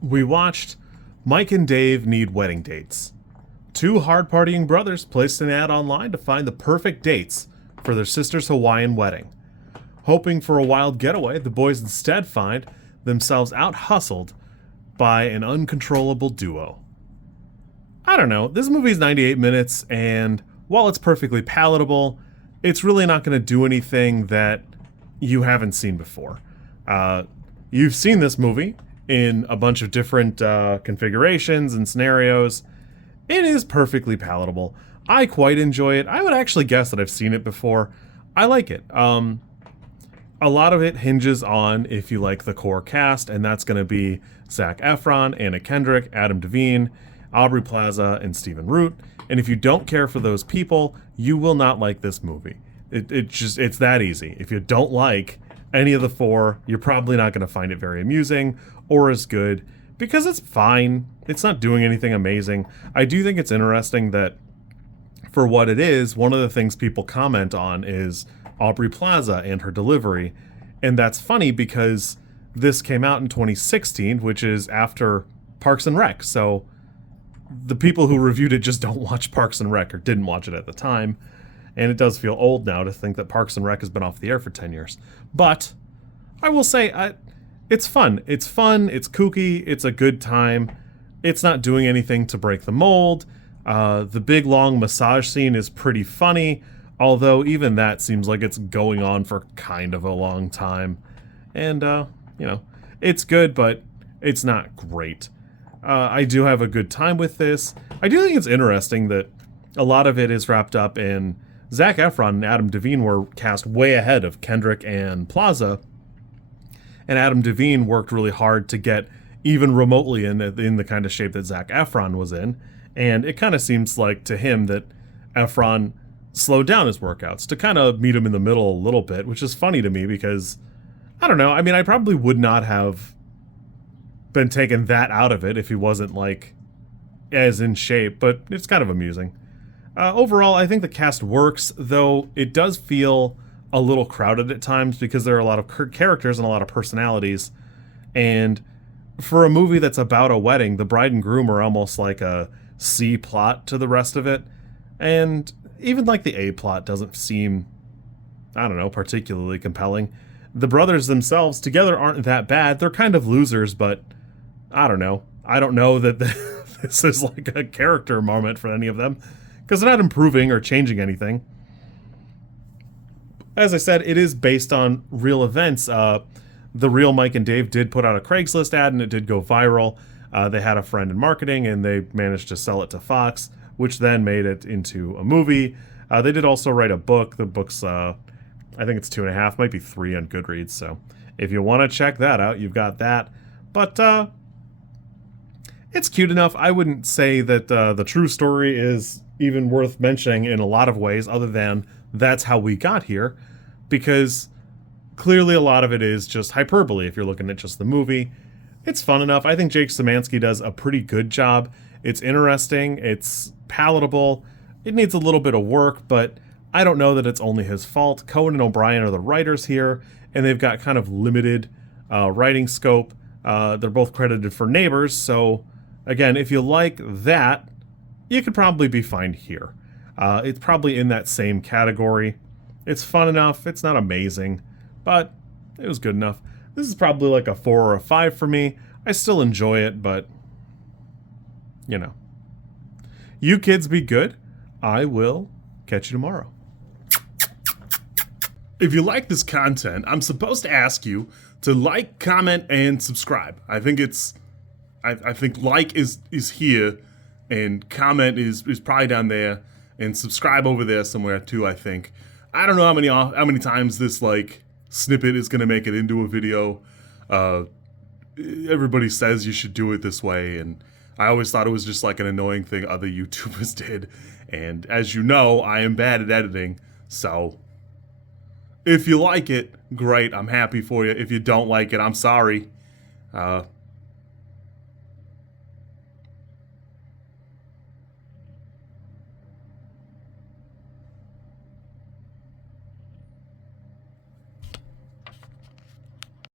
We watched Mike and Dave Need Wedding Dates. Two hard partying brothers placed an ad online to find the perfect dates for their sister's Hawaiian wedding. Hoping for a wild getaway, the boys instead find themselves out hustled by an uncontrollable duo. I don't know, this movie is 98 minutes, and while it's perfectly palatable, it's really not going to do anything that you haven't seen before. You've seen this movie in a bunch of different configurations and scenarios. It is perfectly palatable. I quite enjoy it. I would actually guess that I've seen it before. I like it. A lot of it hinges on if you like the core cast, and that's going to be Zac Efron, Anna Kendrick, Adam DeVine, Aubrey Plaza, and Stephen Root. And if you don't care for those people, you will not like this movie. It's that easy. If you don't like any of the four, you're probably not going to find it very amusing or as good, because it's fine. It's not doing anything amazing. I do think it's interesting that for what it is, one of the things people comment on is Aubrey Plaza and her delivery. And that's funny because this came out in 2016, which is after Parks and Rec. So the people who reviewed it just don't watch Parks and Rec or didn't watch it at the time. And it does feel old now to think that Parks and Rec has been off the air for 10 years. But I will say, it's fun. It's fun. It's kooky. It's a good time. It's not doing anything to break the mold. The big, long massage scene is pretty funny, although even that seems like it's going on for kind of a long time. And, it's good, but it's not great. I do have a good time with this. I do think it's interesting that a lot of it is wrapped up in Zac Efron and Adam DeVine were cast way ahead of Kendrick and Plaza, and Adam DeVine worked really hard to get even remotely in the kind of shape that Zac Efron was in, and it kind of seems like to him that Efron slowed down his workouts to kind of meet him in the middle a little bit, which is funny to me because, I don't know, I mean, I probably would not have been taken that out of it if he wasn't, like, as in shape, but it's kind of amusing. Overall, I think the cast works, though it does feel a little crowded at times because there are a lot of characters and a lot of personalities. And for a movie that's about a wedding, the bride and groom are almost like a C plot to the rest of it. And even like the A plot doesn't seem, I don't know, particularly compelling. The brothers themselves together aren't that bad. They're kind of losers, but I don't know. I don't know that this is like a character moment for any of them, because they're not improving or changing anything. As I said, it is based on real events. The real Mike and Dave did put out a Craigslist ad, and it did go viral. They had a friend in marketing, and they managed to sell it to Fox, which then made it into a movie. They did also write a book. The book's, I think it's 2.5, might be 3 on Goodreads. So if you want to check that out, you've got that. But it's cute enough. I wouldn't say that the true story is even worth mentioning in a lot of ways, other than that's how we got here, because clearly a lot of it is just hyperbole if you're looking at just the movie. It's fun enough. I think Jake Szymanski does a pretty good job. It's interesting. It's palatable. It needs a little bit of work, but I don't know that it's only his fault. Cohen and O'Brien are the writers here, and they've got kind of limited writing scope. They're both credited for Neighbors, so again, if you like that, you could probably be fine here. It's probably in that same category. It's fun enough. It's not amazing, but it was good enough. This is probably like a 4 or a 5 for me. I still enjoy it, but, you know. You kids be good. I will catch you tomorrow. If you like this content, I'm supposed to ask you to like, comment, and subscribe. I think like is here, and comment is probably down there, and subscribe over there somewhere too, I think. I don't know how many times this like snippet is gonna make it into a video. Everybody says you should do it this way, and I always thought it was just like an annoying thing other YouTubers did. And as you know, I am bad at editing, so if you like it, great, I'm happy for you. If you don't like it, I'm sorry.